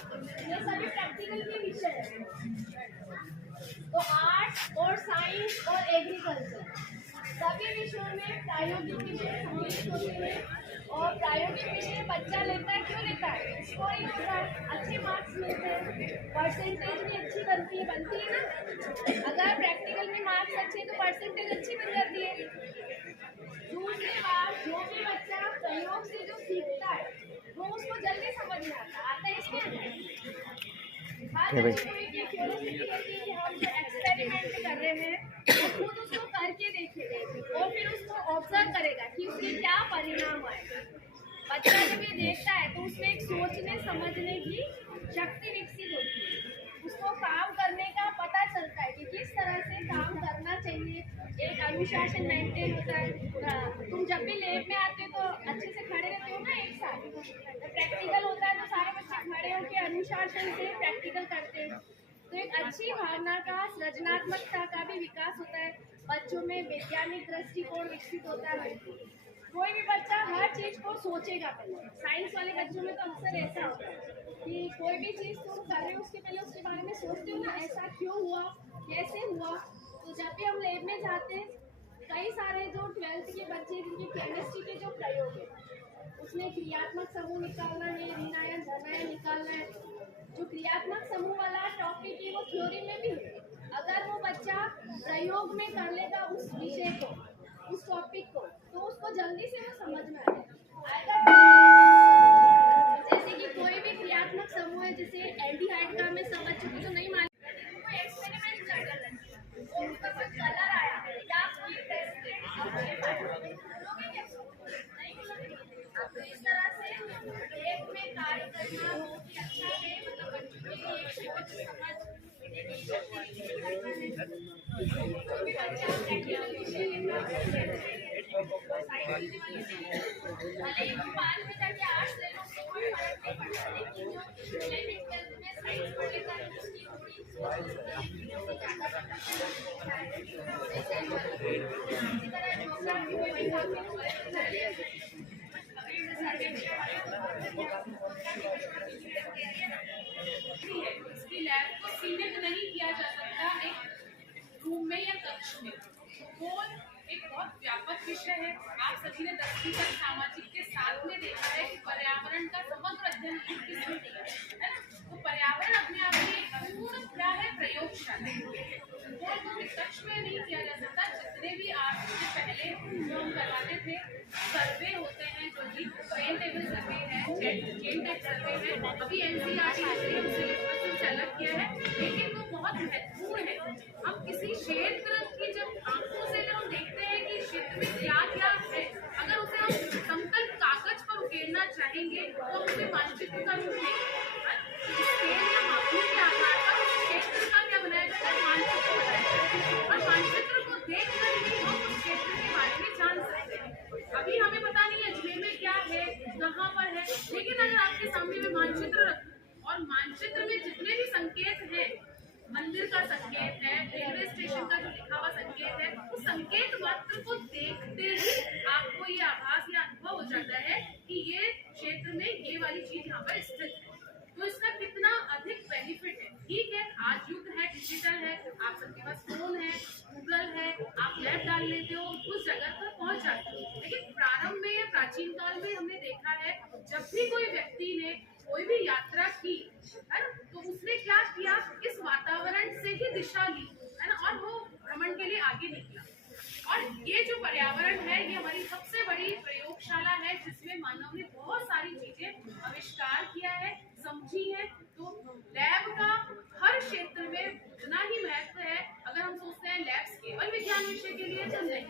ये सभी प्रैक्टिकल के विषय है। तो आर्ट और साइंस और एग्रीकल्चर सभी विषयों में प्रायोगिक विषय सम्मिलित होते हैं। और प्रायोगिक विषय बच्चा लेता है, क्यों लेता है? स्कोरिंग होता है, अच्छे मार्क्स मिलते हैं, परसेंटेज भी अच्छी बनती है ना। अगर प्रैक्टिकल में मार्क्स अच्छे तो परसेंटेज अच्छी बन जाती है। दूसरी बात, जो भी बच्चा प्रयोग से जो सीखता है वो उसको जल्दी समझ में आता है इसमें हर बच्चे को एक क्यूरियोसिटी रहती है कि हम जो एक्सपेरिमेंट कर रहे हैं वो खुद उसको करके देखेगा और फिर उसको ऑब्जर्व करेगा कि उसके क्या परिणाम आए। बच्चा जब ये देखता है तो उसमें एक सोचने समझने की शक्ति विकसित होती है, उसको काम करने का पता चलता है कि किस तरह से काम करना चाहिए, एक अनुशासन मेंटेन होता है। तुम जब भी लैब में आते हो तो अच्छे से खड़े रहते हो ना एक साथ, तो प्रैक्टिकल होता है तो सारे बच्चे खड़े होकर अनुशासन से प्रैक्टिकल करते हैं। तो एक अच्छी भावना का, सृजनात्मकता का भी विकास होता है, बच्चों में वैज्ञानिक दृष्टिकोण विकसित होता है। कोई भी बच्चा हर चीज को सोचेगा पहले। साइंस वाले बच्चों में तो अक्सर ऐसा होता है कि कोई भी चीज तुम कर रहे हो उसके पहले उसके बारे में सोचते हो ना, ऐसा क्यों हुआ, कैसे हुआ। तो जब भी हम लैब में जाते हैं, कई सारे जो 12th के बच्चे जिनके केमिस्ट्री के जो प्रयोग है उसमें क्रियात्मक समूह निकालना है, ऋणायन धनायन निकालना है। जो क्रियात्मक समूह वाला टॉपिक है वो थ्योरी में भी है, अगर वो बच्चा प्रयोग में कर लेगा उस विषय को, उस टॉपिक को, तो उसको जल्दी से वो समझ में आएगा। जैसे कि कोई भी क्रियात्मक समूह है, जैसे एल्डिहाइड का, मैं सब बच्चों को तो नहीं मालूम, कोई एक्सपेरिमेंट कर रहे हैं और उसका कुछ कलर आया या कोई टेस्ट तो इस तरह से एक में कार्य करना बहुत ही अच्छा है। मतलब बच्चों के लिए एक सोच समझ एक शक्ति करना है। जो भी बच्चा प्रैक्टिकल विषय लेना भले ही 5 में जाके आर्ट्स ले लो तो कोई फर्क नहीं पड़ता, लेकिन जो 11th 12th में साइंस पढ़ेगा उसकी थोड़ी सोच इसी तरह ज्योग्राफी में भी काफी इसकी लैब को सीमित नहीं किया जा सकता एक रूम में या कक्ष में। वो एक बहुत व्यापक विषय है। आप सभी ने 10वीं तक सामाजिक के साथ में देखा है कि पर्यावरण का समग्र अध्ययन किसने किया है ना। तो पर्यावरण अपने आप में एक अपूर्ण क्या है, प्रयोगशाला। वो कक्ष में नहीं किया जा सकता। जितने भी आप पहले जो हम करवाते थे, सर्वे होते हैं, जो कि ट्रेन टेबल सर्वे है, चेन टाइप सर्वे है, अभी एनसीईआरटी सिलेबस से अलग किया है, लेकिन वो बहुत महत्वपूर्ण है। हम किसी क्षेत्र की जब आंखों से जब हम देखते हैं कि क्षेत्र में क्या क्या है, अगर उसे हम समतल कागज पर उकेरना चाहेंगे तो उसे मानचित्र का रूप लेंगे। स्केल या मापने के आधार पर उस क्षेत्र का क्या बनाया जाता है, मानचित्र बनाया जाता है। और मानचित्र को देखकर ही हम उस क्षेत्र के बारे में जान सकते हैं। अभी हमें पता नहीं है जिले में क्या है, कहाँ पर है, लेकिन अगर आपके सामने में मानचित्र रखूं और मानचित्र में जितने भी संकेत हैं, मंदिर का संकेत है, रेलवे स्टेशन का जो लिखा हुआ संकेत है, उस संकेत मात्र को देखते ही आपको ये आभास या अनुभव हो जाता है कि ये क्षेत्र में ये वाली चीज यहाँ पर स्थित है। तो इसका कितना अधिक बेनिफिट है। ठीक है, आज युग है, डिजिटल है, आप सबके पास फोन है, गूगल है, आप मैप डाल लेते हो, उस जगह पर पहुंच जाते हो। लेकिन प्रारंभ में या प्राचीन काल में हमने देखा है, जब भी कोई व्यक्ति ने कोई भी यात्रा की है ना, तो उसने क्या किया, इस वातावरण से ही दिशा ली है ना, और वो भ्रमण के लिए आगे निकला। और ये जो पर्यावरण है, ये हमारी सबसे बड़ी प्रयोगशाला है, जिसमें मानव ने बहुत सारी चीजें आविष्कार किया है, समझी है। तो लैब का हर क्षेत्र में उतना ही महत्व है। अगर हम सोचते हैं लैब्स केवल विज्ञान विषय के लिए, तो नहीं,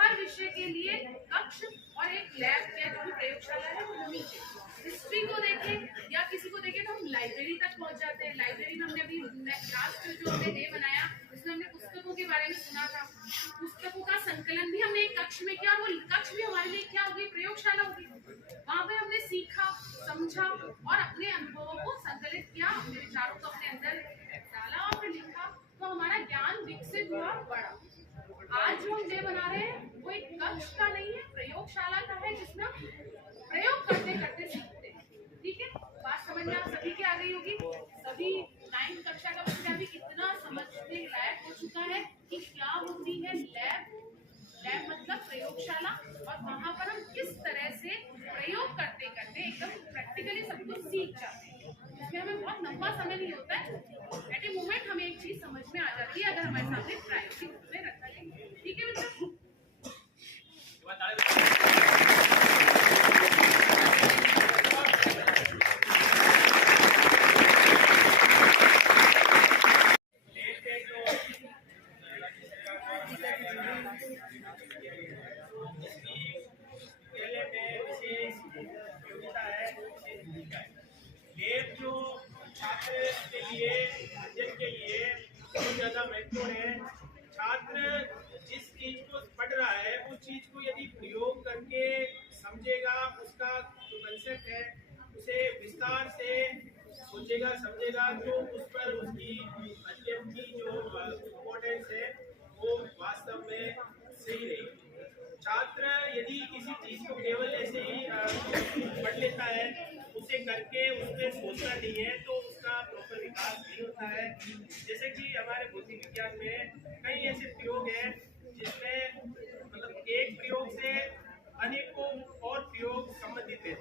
हर विषय के लिए कक्ष और एक लैब या जो भी प्रयोगशाला है वो होनी चाहिए। हिस्ट्री को देखें या किसी को देखें तो हम लाइब्रेरी तक पहुंच जाते हैं। लाइब्रेरी में हमने अभी लास्ट जो हमने डे बनाया उसमें हमने पुस्तकों के बारे में सुना था। पुस्तकों का संकलन भी हमने एक कक्ष में किया, और वो कक्ष भी हमारे लिए क्या होगी, प्रयोगशाला होगी। वहां पे हमने सीखा, समझा और अपने अनुभवों को संकलित किया, अपने विचारों को अपने अंदर डाला और फिर लिखा। तो हमारा ज्ञान विकसित हुआ, बढ़ा। आज जो हम डे बना रहे हैं वो एक कक्ष का नहीं है, प्रयोगशाला का है, जिसमें प्रयोग करते करते सीखते हैं। ठीक है, बात समझ में आप सभी की आ गई होगी। प्रयोगशाला और वहाँ पर हम किस तरह से प्रयोग करते करते एकदम प्रैक्टिकली सब कुछ सीख जाते हैं। इसमें हमें बहुत लंबा समय नहीं होता है, एट ए मोमेंट हमें एक चीज समझ में आ जाती है अगर हमारे सामने प्रायोगिक रूप में रखा है। ठीक है बच्चों? लेब जो छात्र के लिए अध्ययन के लिए बहुत ज़्यादा महत्वपूर्ण है। छात्र जिस चीज को पढ़ रहा है उस चीज को यदि प्रयोग करके समझेगा, उसका जो कंसेप्ट है उसे विस्तार से सोचेगा समझेगा, तो उस पर उसकी अध्ययन की जो इम्पोर्टेंस है वो वास्तव में सही रहेगी। छात्र यदि किसी चीज को केवल ऐसे ही पढ़ लेता है, उसे करके उस पर सोचना नहीं है, तो उसका प्रॉपर विकास नहीं होता है। जैसे कि हमारे भौतिक विज्ञान में कई ऐसे प्रयोग हैं जिसमें मतलब एक प्रयोग से अनेकों और प्रयोग संबंधित है।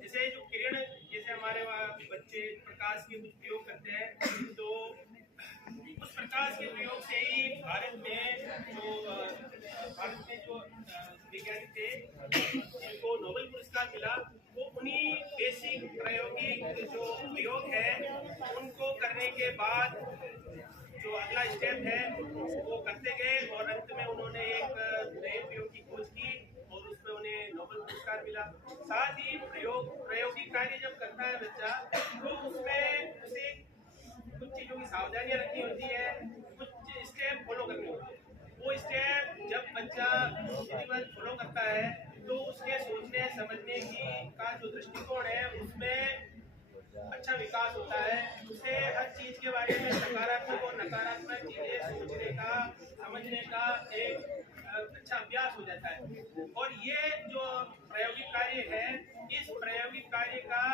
जैसे जो किरण, जैसे हमारे बच्चे प्रकाश के कुछ प्रयोग करते हैं, तो उस प्रकाश के प्रयोग से ही भारत में जो वैज्ञानिक थे जिनको नोबेल पुरस्कार मिला, वो उन्हीं बेसिक प्रायोगिक जो प्रयोग है उनको करने के बाद जो अगला स्टेप है वो करते गए और अंत में उन्होंने एक नए प्रयोग की खोज की और उसमें उन्हें नोबेल पुरस्कार मिला। साथ ही प्रायोगिक कार्य जब करता है बच्चा, तो उसमें उसे कुछ चीज़ों की सावधानियां रखनी होती है, कुछ स्टेप फॉलो करने होते हैं। वो स्टेप जब बच्चा फॉलो करता है तो उसके सोचने समझने की का जो दृष्टिकोण है उसमें अच्छा विकास होता है। उसे हर चीज के बारे में सकारात्मक और नकारात्मक चीजें सोचने का समझने का एक अच्छा अभ्यास हो जाता है। और ये जो प्रायोगिक कार्य है, इस प्रायोगिक कार्य का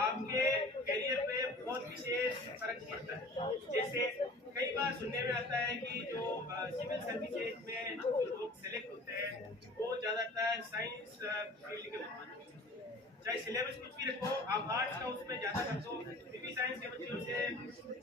आपके करियर पे बहुत विशेष फर्क पड़ता है। जैसे कई बार सुनने में आता है कि जो सिविल सर्विसेज में जो लोग सेलेक्ट होते हैं वो ज्यादातर साइंस फील्ड के बच्चे, चाहे सिलेबस कुछ भी रखो, आप आर्ट्स का उसमें ज्यादा कर दो, फिर भी साइंस के बच्चे उसे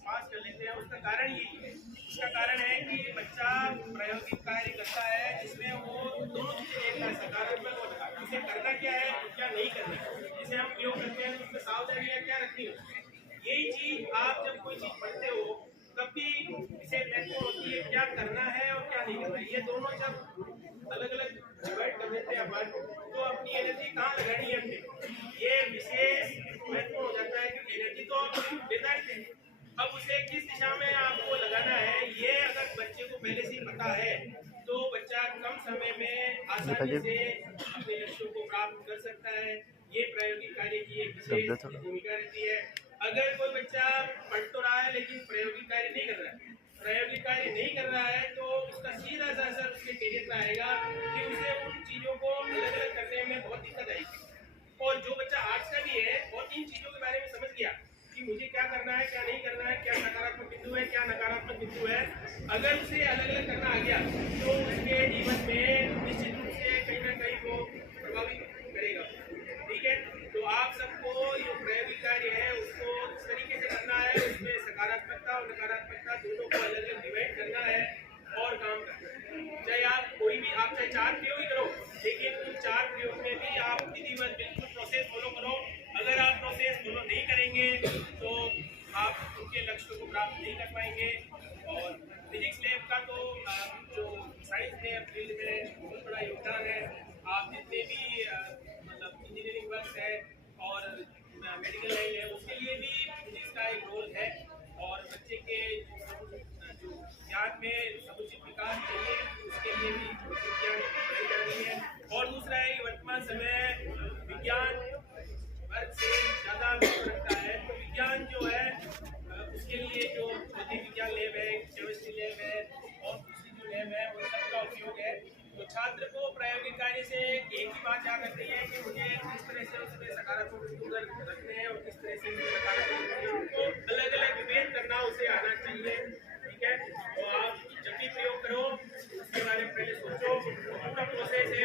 पास कर लेते हैं। उसका कारण यही है, इसका कारण है कि बच्चा प्रायोगिक कार्य करता है जिसमें वो दोनों चीजें देखता है, सकारात्मक और नकारात्मक। उसे करना क्या है क्या नहीं करना है, जिसे हम प्रयोग करते हैं तो उसमें सावधानियां क्या रखनी होती है। यही चीज आप जब कोई चीज पढ़ते हो तब भी इसे महत्वपूर्ण होती है, क्या करना है और क्या नहीं करना है। ये दोनों जब अलग अलग डिवाइड कर देते हैं अपन, तो अपनी एनर्जी कहाँ लगानी है अपने, ये विशेष महत्वपूर्ण हो जाता है कि एनर्जी तो आप देना ही देंगे, अब उसे किस दिशा में आपको लगाना है ये अगर बच्चे को पहले से ही पता है तो बच्चा कम समय में आसानी से अपने लक्ष्यों को प्राप्त कर सकता है। ये प्रायोगिक कार्य की एक विशेष भूमिका रहती है। अगर कोई बच्चा पढ़ तो रहा है लेकिन प्रायोगिक कार्य नहीं कर रहा है, प्रायोगिक कार्य नहीं कर रहा है, तो उसका सीधा सा असर उसके करियर पर आएगा कि उसे उन चीजों को अलग अलग करने में बहुत दिक्कत आएगी। और जो बच्चा आर्ट्स का भी है और इन चीजों के बारे में समझ गया कि मुझे क्या करना है क्या नहीं करना है, क्या सकारात्मक बिंदु है क्या नकारात्मक बिंदु है, अगर उसे अलग अलग करना आ गया तो उसके जीवन में निश्चित रूप से कहीं ना कहीं वो प्रभावित करेगा। ठीक है, तो आप सबको जो प्रायोगिक कार्य है उसको इस तरीके से करना है, उसमें सकारात्मकता और नकारात्मकता दोनों को अलग अलग डिवाइड करना है और काम करना है। चाहे आप कोई भी, आप चाहे 4 प्रयोग ही करो, लेकिन उन 4 प्रयोग में भी आप विधिवत बिल्कुल प्रोसेस फॉलो करो। अगर आप प्रोसेस फॉलो नहीं करेंगे तो आप उनके लक्ष्य को प्राप्त नहीं कर पाएंगे। और फिजिक्स लैब का तो जो साइंस लैब फील्ड में बहुत बड़ा योगदान है। आप जितने भी मतलब इंजीनियरिंग वर्क है और मेडिकल लाइन है उसके लिए भी फिजिक्स का एक रोल है। और बच्चे के जो ज्ञान में समुचित विकास चाहिए उसके लिए भी विज्ञान बनाई जा रही है। और दूसरा है वर्तमान समय विज्ञान वर्ग से ज़्यादा रखता है, तो विज्ञान जो है उसके लिए जो भौतिक विज्ञान लैब है, केमिस्ट्री लैब है और दूसरी जो लैब है उन सबका उपयोग है। तो छात्र को प्रायोगिक कार्य से एक ही बात याद रखनी है कि मुझे किस तरह से उसमें सकारात्मक बिंदु रखने हैं और किस तरह से नकारात्मक बिंदु को अलग अलग विभेद करना उसे आना चाहिए। ठीक है, तो आप जब भी प्रयोग करो उसके बारे में पहले सोचो, पूरा प्रोसेस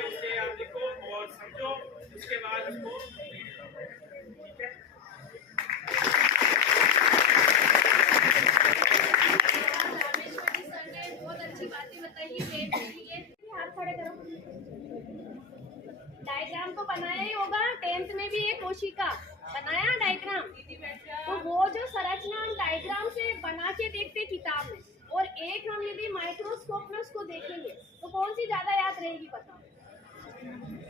डायग्राम से बना के देखते किताब में, और एक हम यदि माइक्रोस्कोप में उसको देखेंगे तो कौन सी ज्यादा याद रहेगी बताओ?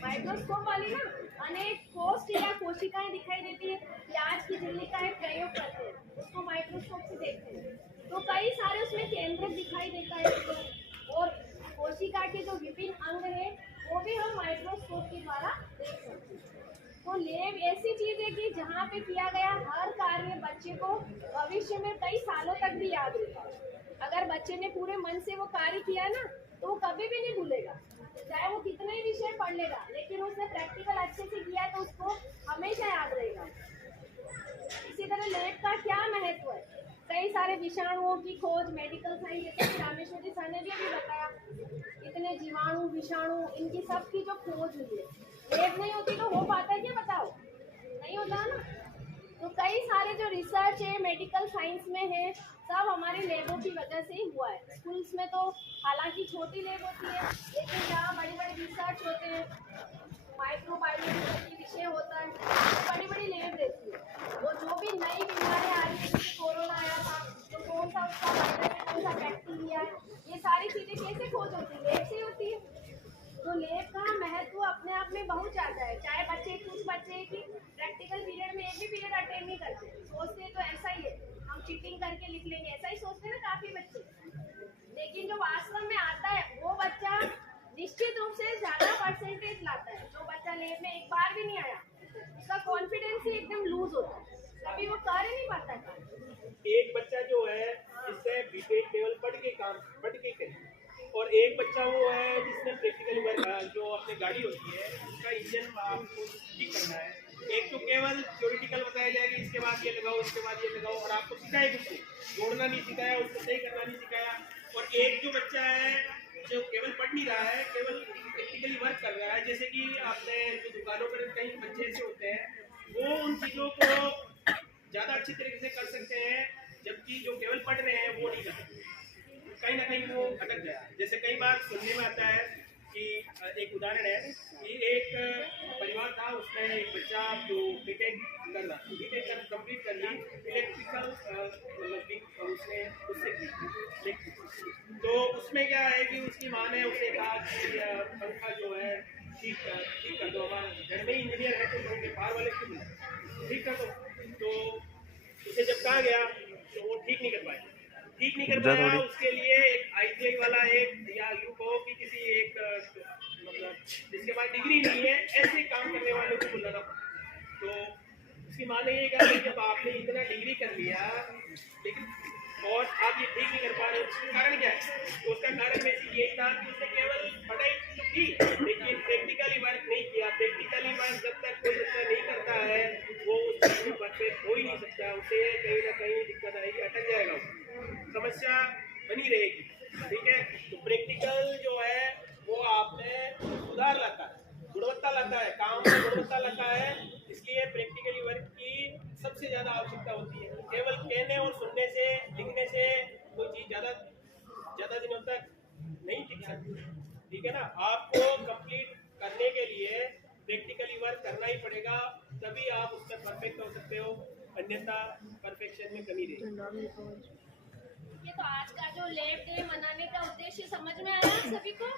माइक्रोस्कोप वाली ना। अनेक कोष्ठ या कोशिकाएं दिखाई देती है, प्याज की झिल्ली का एक प्रयोग करते हैं, उसको माइक्रोस्कोप से देखते हैं तो कई सारे उसमें केंद्रक दिखाई देता है उसको, और कोशिका के जो विभिन्न अंग है वो भी हम माइक्रोस्कोप के द्वारा देख सकते हैं। तो लैब ऐसी चीज है कि जहाँ पे किया गया हर कार्य बच्चे को भविष्य में कई सालों तक भी याद रहता है। अगर बच्चे ने पूरे मन से वो कार्य किया ना तो वो कभी भी नहीं भूलेगा, चाहे वो कितने ही विषय पढ़ लेगा, लेकिन उसने प्रैक्टिकल अच्छे से किया तो उसको हमेशा याद रहेगा। इसी तरह लैब का क्या महत्व है? कई सारे विषाणुओं की खोज, मेडिकल साइंस, जैसे रामेश्वर जी सर ने भी अभी बताया, इतने जीवाणु, विषाणु, इनकी सब की जो खोज हुई है, लैब नहीं होती तो हो पाता है क्या बताओ? नहीं होता ना। तो कई सारे जो रिसर्च है मेडिकल साइंस में है, सब हमारे लैबों की वजह से ही हुआ है। स्कूल्स में तो हालांकि छोटी लैब होती है, लेकिन जहाँ बड़े बड़े रिसर्च होते हैं, माइक्रोबायोलॉजी के विषय होता है, तो बड़ी बड़ी लैब रहती है। वो जो भी नई बीमारियाँ आ रही है, जैसे कोरोना आया था तो कौन सा उसका वायरस है, कौन सा बैक्टीरिया है, ये सारी चीज़ें कैसे खोज होती है? लैब से होती है। तो लैब का महत्व अपने आप में बहुत ज़्यादा है। चाहे बच्चे, कुछ बच्चे की प्रैक्टिकल पीरियड में एक भी पीरियड अटेंड नहीं करते, सोचते तो ऐसा ही है, हम चीटिंग करके लिख लेंगे, ऐसा ही सोचते हैं ना काफ़ी बच्चे। लेकिन जो वास्तव में आता है वो बच्चा निश्चित रूप से ज़्यादा परसेंटेज लाता है। जो बच्चा लैब में एक बार भी नहीं आया, उसका कॉन्फिडेंस ही एकदम लूज होता है, कभी वो कर ही नहीं पाता था। एक बच्चा जो है जिससे बीटेक केवल पढ़ के करे, और एक बच्चा वो है जिसने प्रैक्टिकल वर्क, जो अपनी गाड़ी होती है उसका इंजन आपको ठीक करना है। एक तो केवल थ्योरेटिकल बताया जाएगा, इसके बाद ये लगाओ, इसके बाद ये लगाओ, और आपको सिखाए कुछ नहीं, जोड़ना नहीं सिखाया, उसको सही करना नहीं सिखाया। और एक जो बच्चा है जो केवल पढ़ नहीं रहा है, केवल प्रैक्टिकली वर्क कर रहा है, जैसे कि आपने जो दुकानों पर कई बच्चे ऐसे होते हैं वो उन चीज़ों को ज़्यादा अच्छी तरीके से कर सकते हैं, जबकि जो केवल पढ़ रहे हैं वो नहीं कर सकते, कहीं ना कहीं वो अटक गया। जैसे कई बार सुनने में आता है कि एक उदाहरण है कि एक परिवार था, उसमें एक बच्चा जो बीटेक कर रहा, बीटेक कंप्लीट कर ली, इलेक्ट्रिकल मतलब उसने उससे की। तो उसमें क्या है कि उसकी माँ ने उसे कहा कि पंखा जो है ठीक कर दो, हमारा घर में ही इंजीनियर है तो उनके बाहर वाले क्यों ठीक कर दो। तो उसे जब कहा गया तो वो ठीक नहीं कर पाया, उसके लिए एक ITI वाला एक, या यूँ कहो कि किसी एक मतलब जिसके पास डिग्री नहीं है, ऐसे काम करने वालों को बुलाना पड़ा। तो उसकी माँ ने ये कहा कि जब आपने इतना डिग्री कर लिया लेकिन और आप ये ठीक नहीं कर पा रहे, उसका कारण क्या है? तो उसका कारण बेसिक यही था कि उसने केवल पढ़ाई तो की लेकिन प्रैक्टिकली वर्क नहीं किया। प्रैक्टिकली वर्क जब तक कोई बच्चा नहीं करता है वो उस चीज़ में परफेक्ट हो ही नहीं सकता, उसे कहीं ना कहीं दिक्कत आएगी, अटक जाएगा, समस्या बनी रहेगी। ठीक है, तो प्रैक्टिकल जो है वो आपने सुधार लाता है, गुणवत्ता लाता है, काम में गुणवत्ता लाता है, इसलिए प्रैक्टिकली वर्क की सबसे ज़्यादा आवश्यकता होती है। केवल कहने और सुनने से, लिखने से कोई चीज़ ज़्यादा दिनों तक नहीं टिक सकती। ठीक है ना, आपको कंप्लीट करने के लिए प्रैक्टिकली वर्क करना ही पड़ेगा, तभी आप उसमें परफेक्ट हो सकते हो, अन्यथा परफेक्शन में कमी रहेगी। ये तो आज का जो लैब डे मनाने का उद्देश्य समझ में आया सभी को?